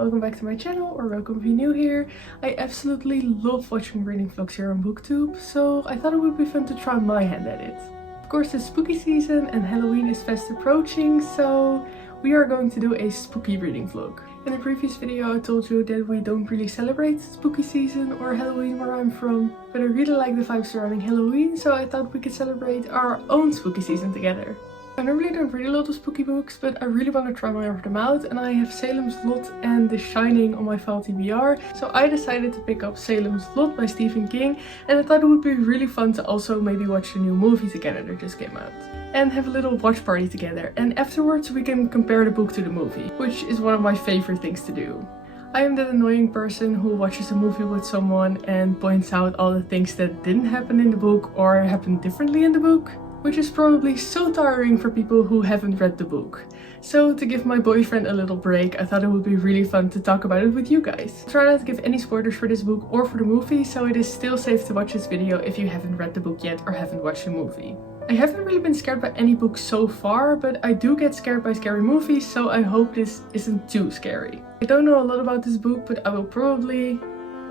welcome back to my channel, or welcome if you're new here. I absolutely love watching reading vlogs here on BookTube, so I thought it would be fun to try my hand at it. Of course, it's spooky season and Halloween is fast approaching, so we are going to do a spooky reading vlog. In the previous video I told you that we don't really celebrate spooky season or Halloween where I'm from, but I really like the vibes surrounding Halloween, so I thought we could celebrate our own spooky season together. I normally don't read a lot of spooky books, but I really want to try more of them out, and I have Salem's Lot and The Shining on my file TBR, so I decided to pick up Salem's Lot by Stephen King, and I thought it would be really fun to also maybe watch the new movie together that just came out. And have a little watch party together, and afterwards we can compare the book to the movie, which is one of my favorite things to do. I am that annoying person who watches a movie with someone and points out all the things that didn't happen in the book or happened differently in the book, which is probably so tiring for people who haven't read the book. So to give my boyfriend a little break, I thought it would be really fun to talk about it with you guys. Try not to give any spoilers for this book or for the movie, so it is still safe to watch this video if you haven't read the book yet or haven't watched the movie. I haven't really been scared by any book so far, but I do get scared by scary movies, so I hope this isn't too scary. I don't know a lot about this book, but I will probably,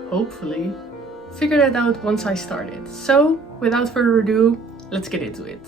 hopefully, figure that out once I start it. So, without further ado, let's get into it.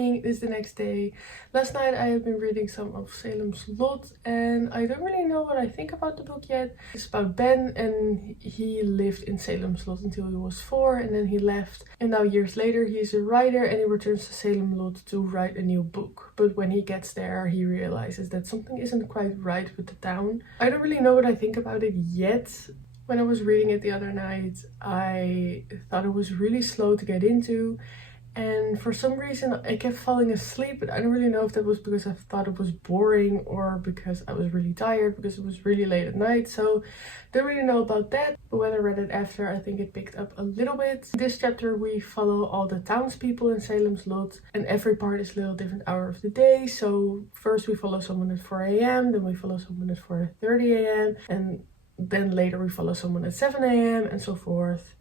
It is the next day. Last night I have been reading some of Salem's Lot, and I don't really know what I think about the book yet. It's about Ben, and he lived in Salem's Lot until he was 4, and then he left, and now years later he's a writer and he returns to Salem Lot to write a new book. But when he gets there he realizes that something isn't quite right with the town. I don't really know what I think about it yet. When I was reading it the other night, I thought it was really slow to get into. And for some reason I kept falling asleep, but I don't really know if that was because I thought it was boring or because I was really tired because it was really late at night. So don't really know about that. But when I read it after, I think it picked up a little bit. In this chapter we follow all the townspeople in Salem's Lot, and every part is a little different hour of the day. So first we follow someone at 4 a.m, then we follow someone at 4:30 a.m, and then later we follow someone at 7 a.m, and so forth.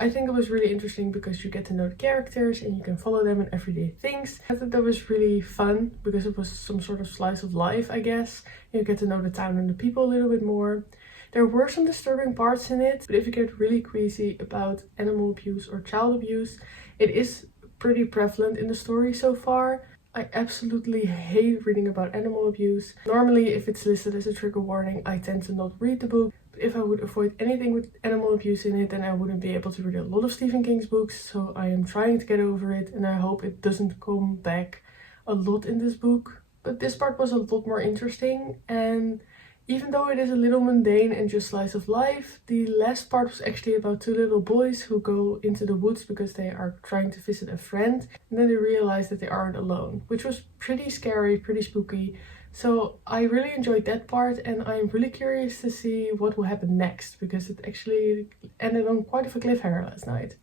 I think it was really interesting because you get to know the characters and you can follow them in everyday things. I thought that was really fun because it was some sort of slice of life, I guess. You get to know the town and the people a little bit more. There were some disturbing parts in it, but if you get really queasy about animal abuse or child abuse, it is pretty prevalent in the story so far. I absolutely hate reading about animal abuse. Normally, if it's listed as a trigger warning, I tend to not read the book. If I would avoid anything with animal abuse in it, then I wouldn't be able to read a lot of Stephen King's books, so I am trying to get over it, and I hope it doesn't come back a lot in this book. But this part was a lot more interesting, and even though it is a little mundane and just slice of life, the last part was actually about two little boys who go into the woods because they are trying to visit a friend, and then they realize that they aren't alone, which was pretty scary, pretty spooky. So I really enjoyed that part, and I'm really curious to see what will happen next because it actually ended on quite of a cliffhanger last night.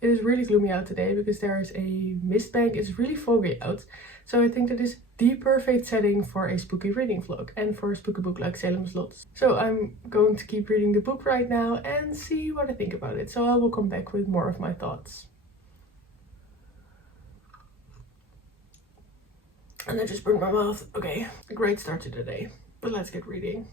It is really gloomy out today because there is a mist bank. It's really foggy out, so I think that is the perfect setting for a spooky reading vlog and for a spooky book like Salem's Lot. So I'm going to keep reading the book right now and see what I think about it. So I will come back with more of my thoughts. And I just burned my mouth. Okay, a great start to the day, but let's get reading.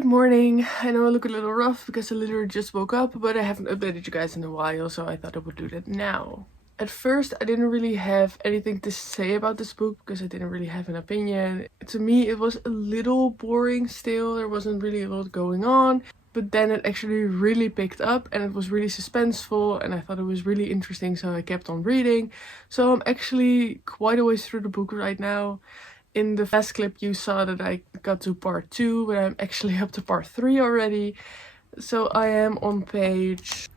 Good morning. I know I look a little rough because I literally just woke up, but I haven't updated you guys in a while, so I thought I would do that now. At first, I didn't really have anything to say about this book because I didn't really have an opinion. To me, it was a little boring still. There wasn't really a lot going on. But then it actually really picked up and it was really suspenseful and I thought it was really interesting, so I kept on reading. So I'm actually quite a ways through the book right now. In the last clip you saw that I got to part 2, but I'm actually up to part 3 already. So I am on page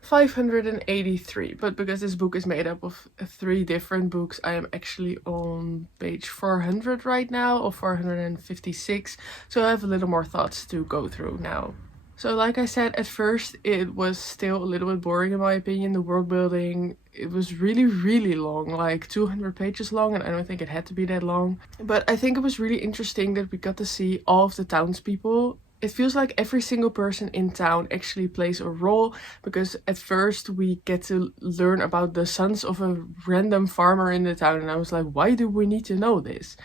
583, but because this book is made up of 3 different books, I am actually on page 400 right now, or 456, so I have a little more thoughts to go through now. So like I said, at first it was still a little bit boring in my opinion. The world building, it was really long, like 200 pages long, and I don't think it had to be that long. But I think it was really interesting that we got to see all of the townspeople. It feels like every single person in town actually plays a role, because at first we get to learn about the sons of a random farmer in the town, and I was like, why do we need to know this?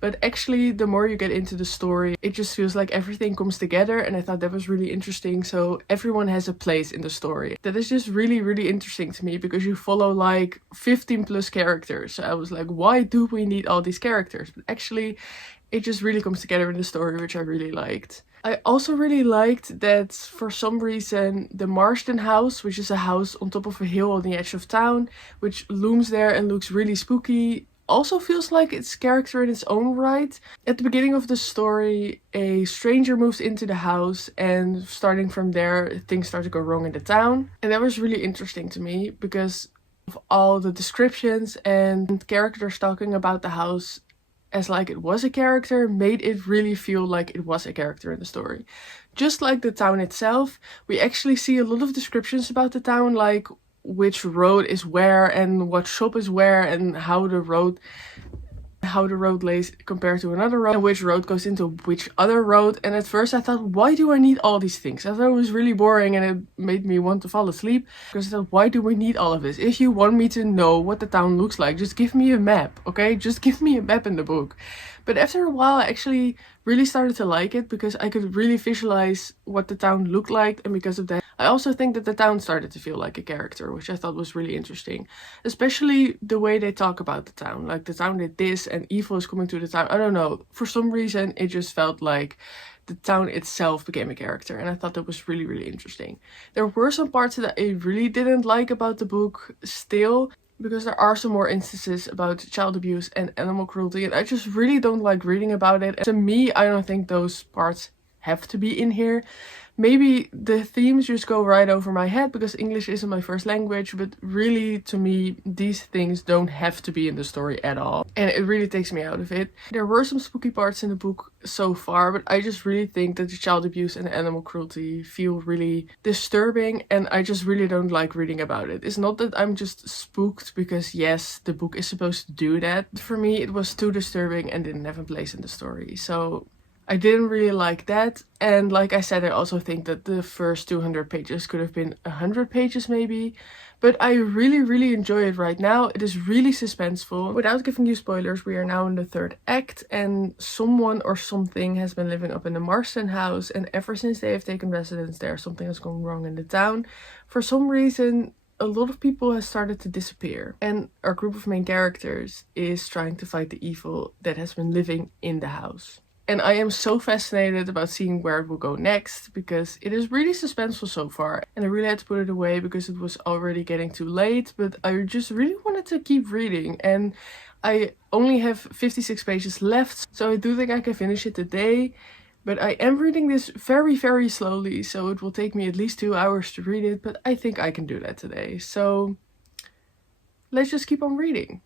But actually, the more you get into the story, it just feels like everything comes together, and I thought that was really interesting. So everyone has a place in the story. That is just really interesting to me, because you follow like 15 plus characters. So I was like, why do we need all these characters? But actually, it just really comes together in the story, which I really liked. I also really liked that for some reason the Marston house, which is a house on top of a hill on the edge of town, which looms there and looks really spooky, also feels like its character in its own right. At the beginning of the story, a stranger moves into the house, and starting from there, things start to go wrong in the town. And that was really interesting to me because of all the descriptions and characters talking about the house as like it was a character made it really feel like it was a character in the story. Just like the town itself, we actually see a lot of descriptions about the town, like which road is where and what shop is where and how the road lays compared to another road and which road goes into which other road. And at first I thought, why do I need all these things? I thought it was really boring and it made me want to fall asleep, because I thought, why do we need all of this? If you want me to know what the town looks like, just give me a map, okay? Just give me a map in the book. But after a while I actually really started to like it, because I could really visualize what the town looked like, and because of that I also think that the town started to feel like a character, which I thought was really interesting. Especially the way they talk about the town. Like, the town did this and evil is coming to the town. I don't know. For some reason, it just felt like the town itself became a character. And I thought that was really interesting. There were some parts that I really didn't like about the book still, because there are some more instances about child abuse and animal cruelty. And I just really don't like reading about it. And to me, I don't think those parts have to be in here. Maybe the themes just go right over my head because English isn't my first language, but really to me these things don't have to be in the story at all, and it really takes me out of it. There were some spooky parts in the book so far, but I just really think that the child abuse and animal cruelty feel really disturbing, and I just really don't like reading about it. It's not that I'm just spooked, because yes, the book is supposed to do that, but for me it was too disturbing and didn't have a place in the story. So I didn't really like that. And like I said, I also think that the first 200 pages could have been 100 pages maybe. But I really enjoy it right now. It is really suspenseful. Without giving you spoilers, we are now in the 3rd act, and someone or something has been living up in the Marston house, and ever since they have taken residence there, something has gone wrong in the town. For some reason, a lot of people have started to disappear, and our group of main characters is trying to fight the evil that has been living in the house. And I am so fascinated about seeing where it will go next, because it is really suspenseful so far. And I really had to put it away because it was already getting too late, but I just really wanted to keep reading. And I only have 56 pages left, so I do think I can finish it today. But I am reading this very slowly, so it will take me at least 2 hours to read it, but I think I can do that today. So let's just keep on reading.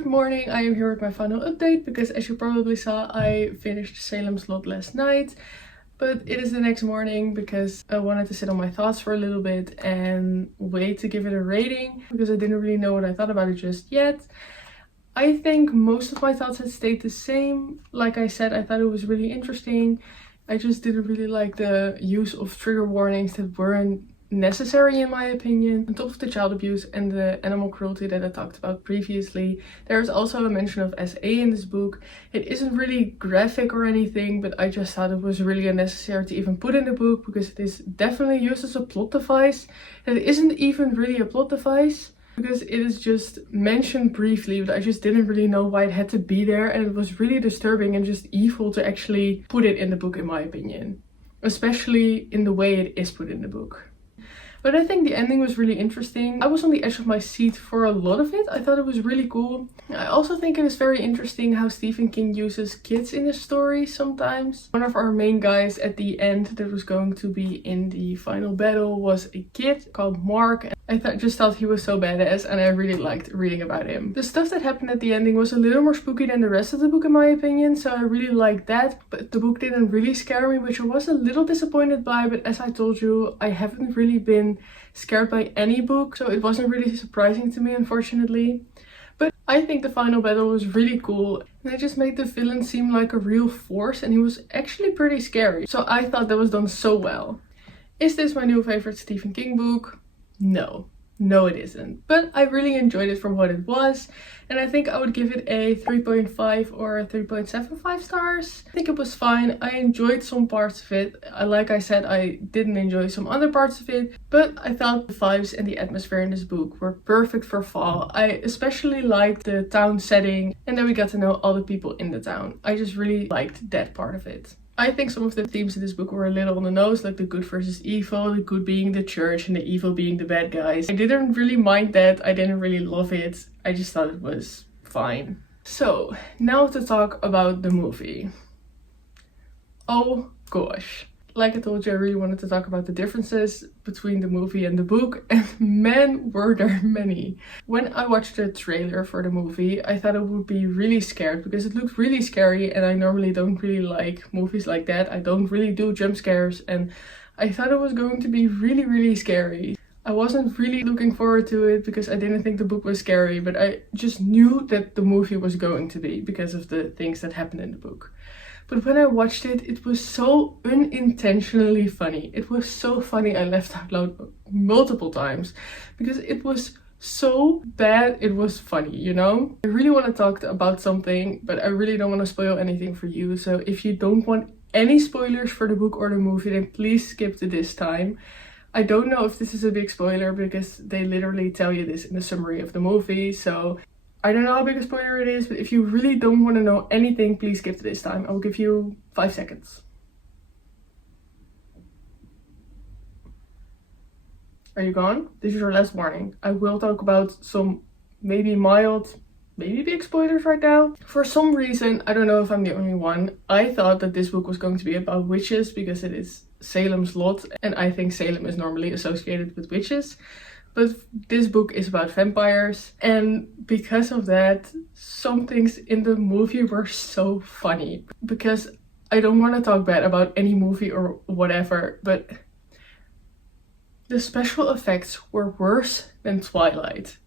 Good morning, I am here with my final update because as you probably saw I finished Salem's Lot last night. But it is the next morning because I wanted to sit on my thoughts for a little bit and wait to give it a rating because I didn't really know what I thought about it just yet. I think most of my thoughts had stayed the same. Like I said, I thought it was really interesting. I just didn't really like the use of trigger warnings that weren't necessary in my opinion. On top of the child abuse and the animal cruelty that I talked about previously, there is also a mention of SA in this book. It isn't really graphic or anything, but I just thought it was really unnecessary to even put in the book because it is definitely used as a plot device. And it isn't even really a plot device because it is just mentioned briefly, but I just didn't really know why it had to be there, and it was really disturbing and just evil to actually put it in the book in my opinion, especially in the way it is put in the book. But I think the ending was really interesting. I was on the edge of my seat for a lot of it. I thought it was really cool. I also think it is very interesting how Stephen King uses kids in his stories sometimes. One of our main guys at the end that was going to be in the final battle was a kid called Mark. I just thought he was so badass and I really liked reading about him. The stuff that happened at the ending was a little more spooky than the rest of the book in my opinion, so I really liked that. But the book didn't really scare me, which I was a little disappointed by, but as I told you, I haven't really been scared by any book, so it wasn't really surprising to me, unfortunately. But I think the final battle was really cool, and it just made the villain seem like a real force, and he was actually pretty scary. So I thought that was done so well. Is this my new favorite Stephen King book? No, it isn't. But I really enjoyed it for what it was, and I think I would give it a 3.5 or 3.75 stars. I think it was fine. I enjoyed some parts of it. Like I said, I didn't enjoy some other parts of it, but I thought the vibes and the atmosphere in this book were perfect for fall. I especially liked the town setting, and then we got to know all the people in the town. I just really liked that part of it. I think some of the themes in this book were a little on the nose, like the good versus evil, the good being the church and the evil being the bad guys. I didn't really mind that. I didn't really love it. I just thought it was fine. So now to talk about the movie. Oh gosh. Like I told you, I really wanted to talk about the differences between the movie and the book, and man, were there many. When I watched the trailer for the movie, I thought I would be really scared because it looked really scary, and I normally don't really like movies like that. I don't really do jump scares, and I thought it was going to be really scary. I wasn't really looking forward to it because I didn't think the book was scary, but I just knew that the movie was going to be because of the things that happened in the book. But when I watched it, it was so unintentionally funny. It was so funny I laughed out loud multiple times because it was so bad it was funny, you know? I really want to talk about something, but I really don't want to spoil anything for you. So if you don't want any spoilers for the book or the movie, then please skip to this time. I don't know if this is a big spoiler because they literally tell you this in the summary of the movie, so I don't know how big a spoiler it is, but if you really don't want to know anything, please skip to this time. I will give you 5 seconds. Are you gone? This is your last warning. I will talk about some maybe mild, maybe big spoilers right now. For some reason, I don't know if I'm the only one, I thought that this book was going to be about witches because it is Salem's Lot, and I think Salem is normally associated with witches. But this book is about vampires, and because of that, some things in the movie were so funny. Because I don't want to talk bad about any movie or whatever, but the special effects were worse than Twilight.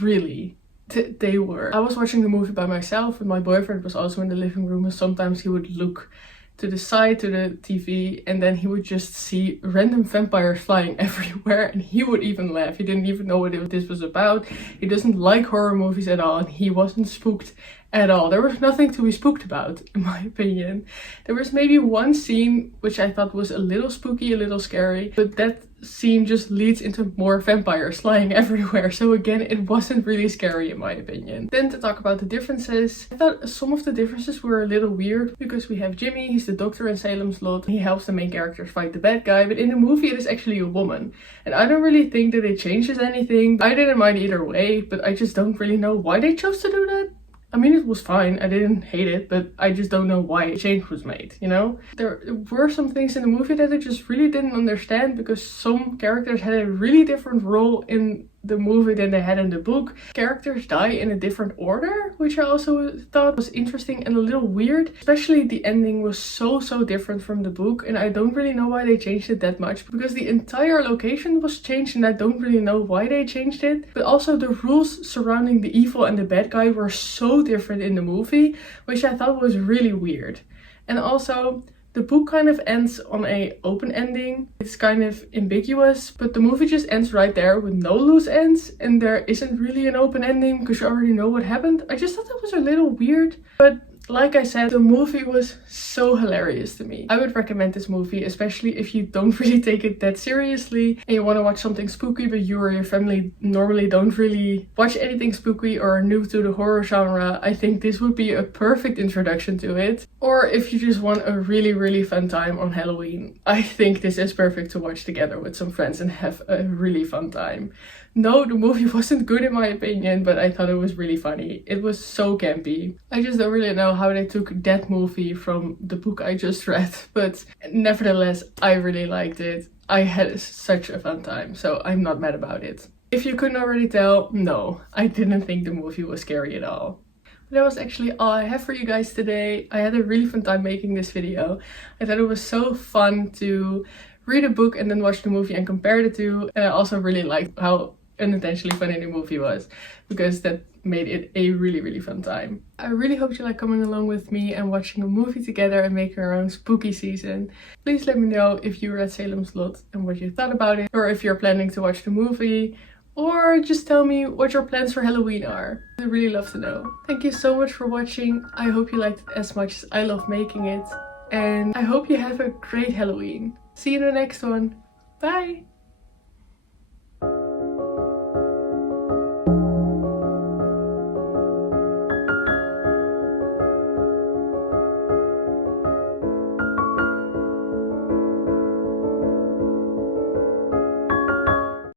Really. They were. I was watching the movie by myself, and my boyfriend was also in the living room, and sometimes he would look to the side to the TV and then he would just see random vampires flying everywhere, and he would even laugh. He didn't even know what this was about. He doesn't like horror movies at all, and he wasn't spooked at all. There was nothing to be spooked about, in my opinion. There was maybe one scene which I thought was a little spooky, a little scary, but that scene just leads into more vampires flying everywhere. So again, it wasn't really scary in my opinion. Then to talk about the differences, I thought some of the differences were a little weird because we have Jimmy, he's the doctor in Salem's Lot. He helps the main characters fight the bad guy, but in the movie it is actually a woman. And I don't really think that it changes anything. I didn't mind either way, but I just don't really know why they chose to do that. I mean, it was fine. I didn't hate it, but I just don't know why a change was made, you know? There were some things in the movie that I just really didn't understand because some characters had a really different role in the movie than they had in the book. Characters die in a different order, which I also thought was interesting and a little weird. Especially the ending was so different from the book, and I don't really know why they changed it that much, because the entire location was changed and I don't really know why they changed it. But also the rules surrounding the evil and the bad guy were so different in the movie, which I thought was really weird. And also, the book kind of ends on a open ending. It's kind of ambiguous, but the movie just ends right there with no loose ends, and there isn't really an open ending because you already know what happened. I just thought that was a little weird, but like I said, the movie was so hilarious to me. I would recommend this movie, especially if you don't really take it that seriously and you want to watch something spooky, but you or your family normally don't really watch anything spooky or are new to the horror genre. I think this would be a perfect introduction to it. Or if you just want a really fun time on Halloween, I think this is perfect to watch together with some friends and have a really fun time. No, the movie wasn't good in my opinion, but I thought it was really funny. It was so campy. I just don't really know how they took that movie from the book I just read, but nevertheless, I really liked it. I had such a fun time, so I'm not mad about it. If you couldn't already tell, no, I didn't think the movie was scary at all. But that was actually all I have for you guys today. I had a really fun time making this video. I thought it was so fun to read a book and then watch the movie and compare the two. And I also really liked how unintentionally funny the movie was, because that made it a really fun time. I really hope you like coming along with me and watching a movie together and making our own spooky season. Please let me know if you were at Salem's Lot and what you thought about it, or if you're planning to watch the movie, or just tell me what your plans for Halloween are. I'd really love to know. Thank you so much for watching. I hope you liked it as much as I love making it, and I hope you have a great Halloween. See you in the next one. Bye!